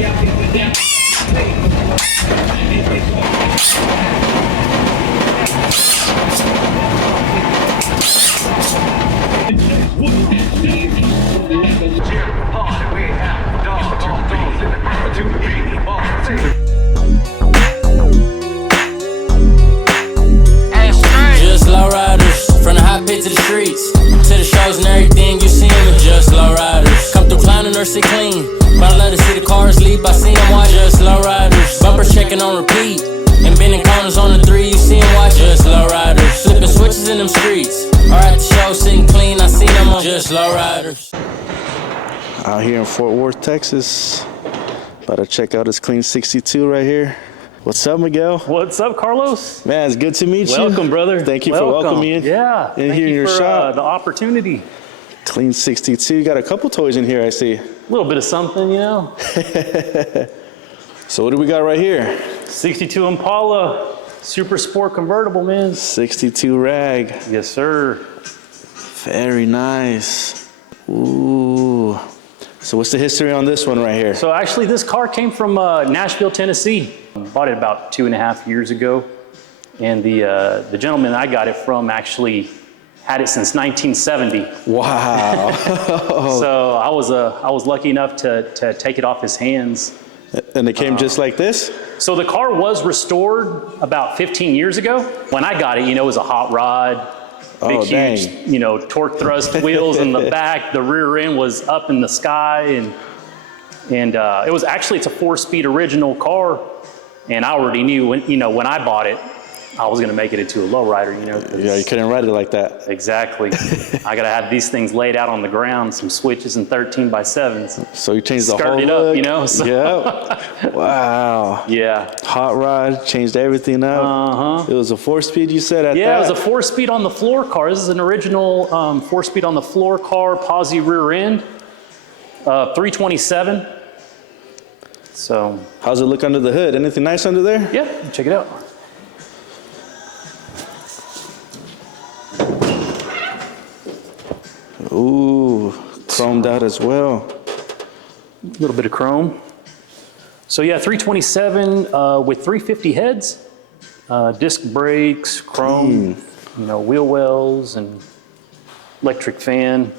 Just lowriders, from the hot pit to the streets, to the shows and everything you see me. Just lowriders, come through clowning or sit clean, but I love to see the cars leap. I see them watch. Just lowriders, bumpers checking on repeat, and bending corners on the 3. You see them watch. Just lowriders, flipping switches in them streets, or at the show sitting clean. I see them on. Just lowriders. Out here in Fort Worth, Texas, about to check out this clean 62 right here. What's up, Miguel? What's up, Carlos? Man, it's good to meet you. Welcome, brother. Thank you for welcoming me in. Yeah, in here in your shop. The opportunity. Clean 62. You got a couple toys in here, I see. A little bit of something, you know. So what do we got right here? 62 Impala, super sport convertible, man. 62 rag. Yes, sir. Very nice. Ooh. So what's the history on this one right here? So actually, this car came from Nashville, Tennessee. Bought it about 2.5 years ago, and the gentleman I got it from actually had it since 1970. Wow. So I was lucky enough to take it off his hands. And it came just like this? So the car was restored about 15 years ago. When I got it, you know, it was a hot rod, big, huge, you know, torque thrust wheels in the back. The rear end was up in the sky, and it was actually, it's a 4-speed original car. And I already knew when, you know, when I bought it, I was gonna make it into a lowrider, you know. Yeah, you couldn't ride it like that. Exactly. I gotta have these things laid out on the ground, some switches and 13x7s. So you changed the whole Skirted it look. up, you know. So. Yep. Wow. Yeah. Hot rod, changed everything up. Uh-huh. It was a 4-speed, you said, at that? Yeah, it was a 4-speed on the floor car. This is an original 4-speed on the floor car, posi rear end, 327. So. How's it look under the hood? Anything nice under there? Yeah, check it out. Ooh, chromed out as well. A little bit of chrome. So yeah, 327 with 350 heads, disc brakes, chrome, you know, wheel wells and electric fan.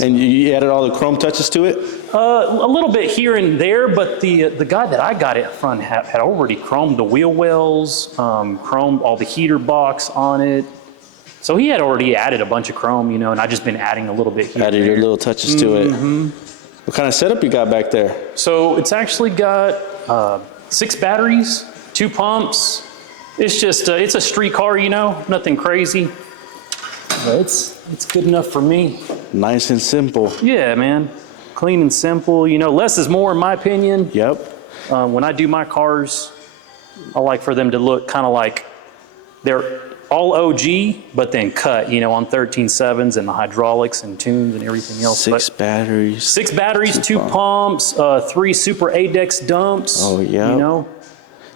And you added all the chrome touches to it? A little bit here and there, but the guy that I got it from had already chromed the wheel wells, chromed all the heater box on it. So he had already added a bunch of chrome, you know, and I just been adding a little bit here. Added your little touches to it. What kind of setup you got back there? So it's actually got 6 batteries, 2 pumps. It's just, it's a street car, you know, nothing crazy. But it's good enough for me. Nice and simple. Yeah, man. Clean and simple. You know, less is more in my opinion. Yep. When I do my cars, I like for them to look kind of like they're all OG, but then cut, you know, on 13.7s and the hydraulics and tunes and everything else. 6 batteries. 6 batteries, 2 pumps, 3 super ADEX dumps. Oh, yeah. You know.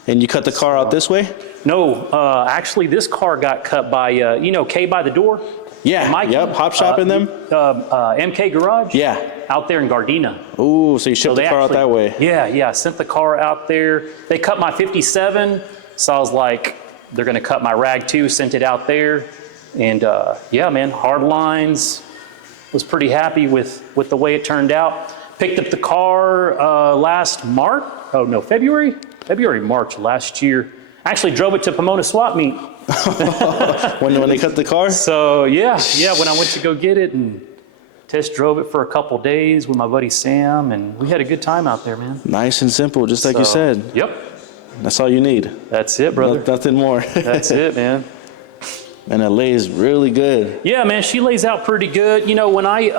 And you cut the car out this way? No, actually this car got cut by, you know, K by the door. Yeah, Mikey, yep, hop shop in them? MK Garage? Yeah. Out there in Gardena. Ooh, so you shipped the car out that way? Yeah, I sent the car out there. They cut my 57, so I was like, they're gonna cut my rag too, sent it out there. And yeah, man, hard lines. Was pretty happy with the way it turned out. Picked up the car last March, March last year. Actually drove it to Pomona Swap Meet. when they cut the car? So yeah, when I went to go get it and test drove it for a couple days with my buddy Sam, and we had a good time out there, man. Nice and simple, just like you said. Yep. That's all you need. That's it, brother. Nothing more. That's it, man. And it lays really good. Yeah, man, she lays out pretty good. You know, when I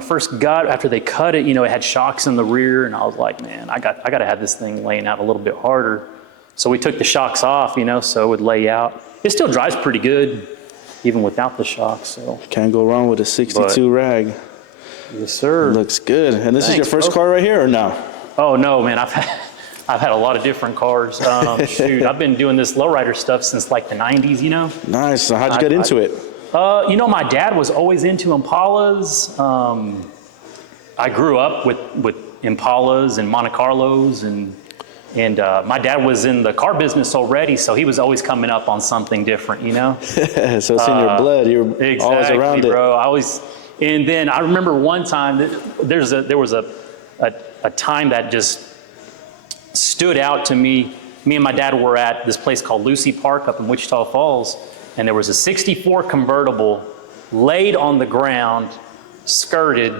first got, after they cut it, you know, it had shocks in the rear, and I was like, man, I got to have this thing laying out a little bit harder. So we took the shocks off, you know, so it would lay out. It still drives pretty good, even without the shocks. So can't go wrong with a 62 rag. Yes, sir. Looks good. And this is your first car right here, or no? Oh no, man, I've had a lot of different cars. Shoot, I've been doing this lowrider stuff since like the 90s, you know. Nice. So how'd you get into it? You know, my dad was always into Impalas. I grew up with Impalas and Monte Carlos, and my dad was in the car business already, so he was always coming up on something different, you know? So it's in your blood. You're always around it. Bro. And then I remember one time that there was a time that just stood out to me. Me and my dad were at this place called Lucy Park up in Wichita Falls, and there was a 64 convertible laid on the ground, skirted,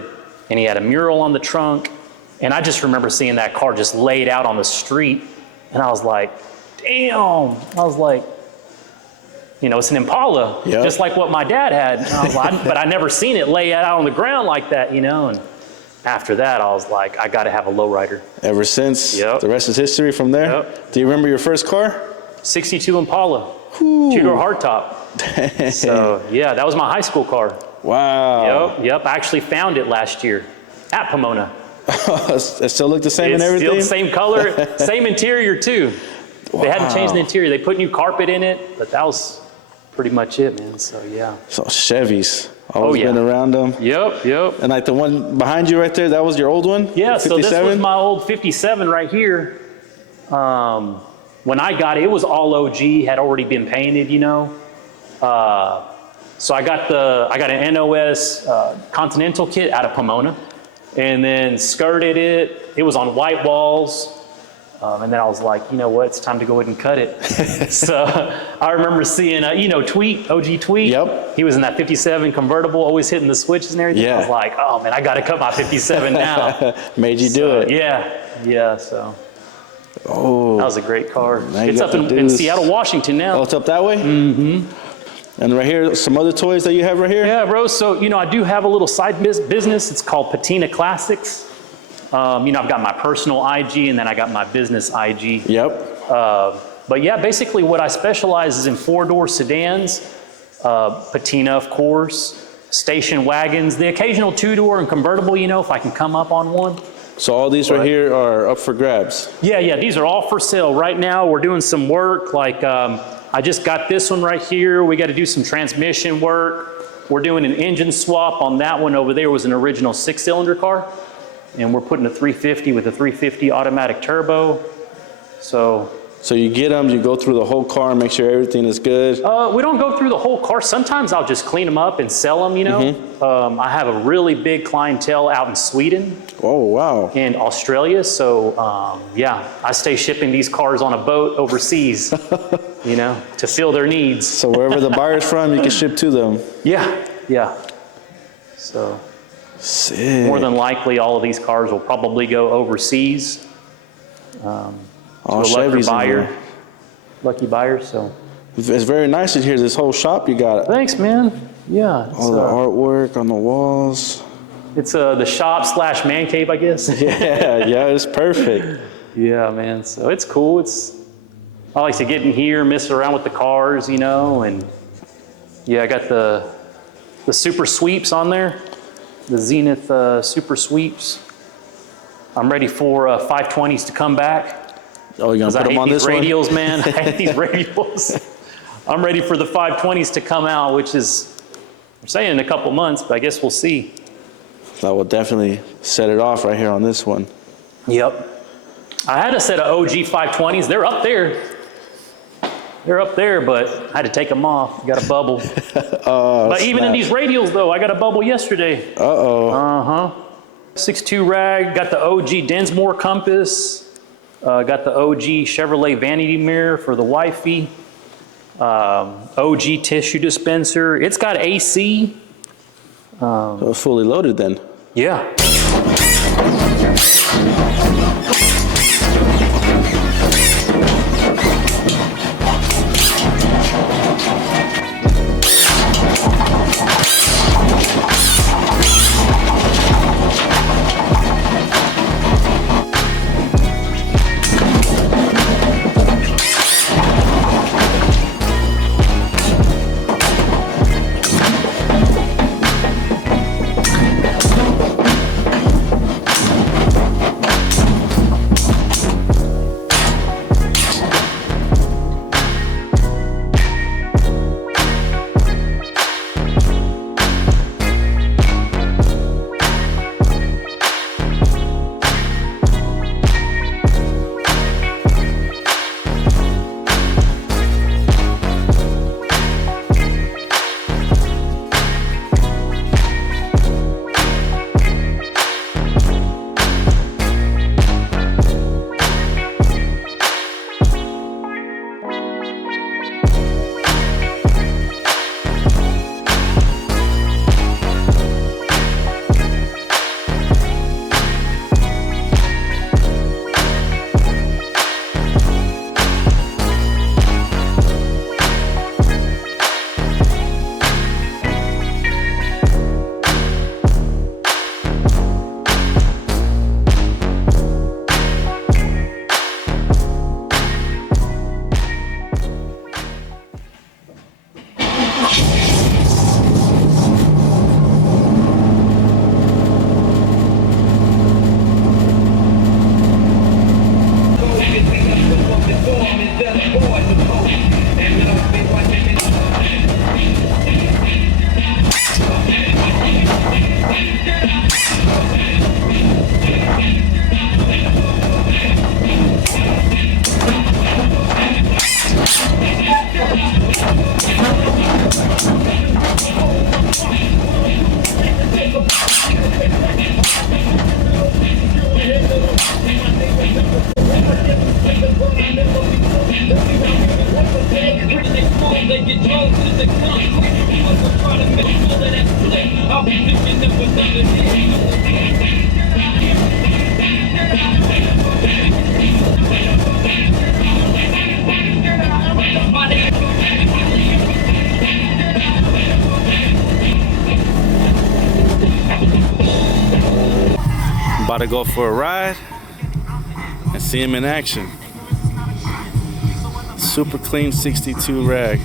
and he had a mural on the trunk. And I just remember seeing that car just laid out on the street, and I was like, damn. I was like, you know, it's an Impala, just like what my dad had. And I was like, but I never seen it lay out on the ground like that, you know. And after that, I was like, I got to have a lowrider. Ever since, the rest is history from there. Yep. Do you remember your first car? 62 Impala, two-door hardtop. So yeah, that was my high school car. Wow. Yep. I actually found it last year at Pomona. It still looked the same and everything? Still the same color, same interior too. Wow. They hadn't changed the interior. They put new carpet in it, but that was pretty much it, man. So yeah. So Chevys, always been around them. Yep. And like the one behind you right there, that was your old one? Yeah, 57? So this was my old 57 right here. When I got it, it was all OG, had already been painted, you know. So I got an NOS Continental kit out of Pomona, and then skirted it. It was on white walls. And then I was like, you know what, it's time to go ahead and cut it. So I remember seeing, Tweet, OG Tweet. Yep. He was in that 57 convertible, always hitting the switches and everything. Yeah. I was like, oh man, I got to cut my 57 now. Made you do it. Yeah, so. Oh. That was a great car. It's up in Seattle, Washington now. Oh, it's up that way? Mm-hmm. And right here, some other toys that you have right here? Yeah, bro. So, I do have a little side business. It's called Patina Classics. I've got my personal IG, and then I got my business IG. Yep. But yeah, basically what I specialize is in 4-door sedans, Patina, of course, station wagons, the occasional 2-door and convertible, if I can come up on one. So all these right here are up for grabs? Yeah, these are all for sale. Right now, we're doing some work, like I just got this one right here. We got to do some transmission work. We're doing an engine swap on that one over there. It was an original 6-cylinder car. And we're putting a 350 with a 350 automatic turbo. So you get them, you go through the whole car and make sure everything is good? We don't go through the whole car. Sometimes I'll just clean them up and sell them, Mm-hmm. I have a really big clientele out in Sweden. Oh, wow. And Australia. So, I stay shipping these cars on a boat overseas, to fill their needs. So wherever the buyer's from, you can ship to them? Yeah. So... Sick. More than likely, all of these cars will probably go overseas to a lucky buyer. So it's very nice to hear this whole shop you got. Thanks, man. Yeah. All the artwork on the walls. It's the shop / man cave, I guess. yeah, it's perfect. Yeah, man. So it's cool. I like to get in here, mess around with the cars, and I got the super sweeps on there. The Zenith Super Sweeps. I'm ready for 520s to come back. Oh, you're gonna put them on this one? I hate these radials, man. I hate these radials. I'm ready for the 520s to come out, which is, we're saying in a couple months, but I guess we'll see. That will definitely set it off right here on this one. Yep. I had a set of OG 520s. They're up there. But I had to take them off. Got a bubble. But even in these radials, though, I got a bubble yesterday. Uh-oh. 6.2 rag. Got the OG Densmore compass. Got the OG Chevrolet vanity mirror for the wifey. OG tissue dispenser. It's got AC. So it's fully loaded then. Yeah. About to go for a ride and see him in action. Super clean 62 rag.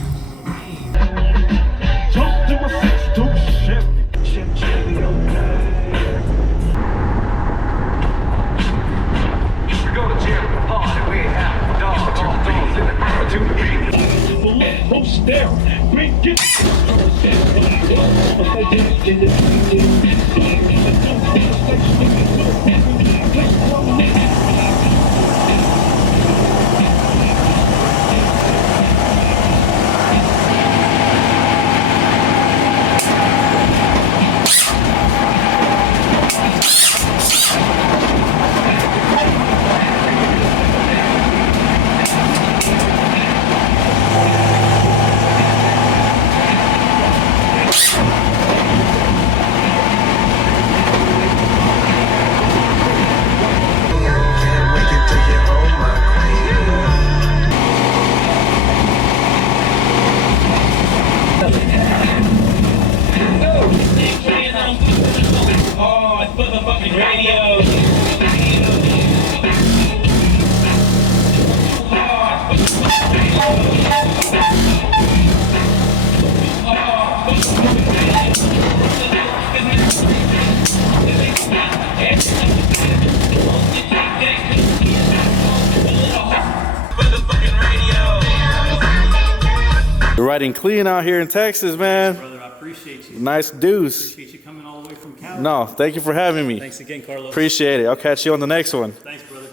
You're riding clean out here in Texas, man. Brother, I appreciate you. Nice deuce. Appreciate you coming all the way from Cali. No, thank you for having me. Thanks again, Carlos. Appreciate it. I'll catch you on the next one. Thanks, brother.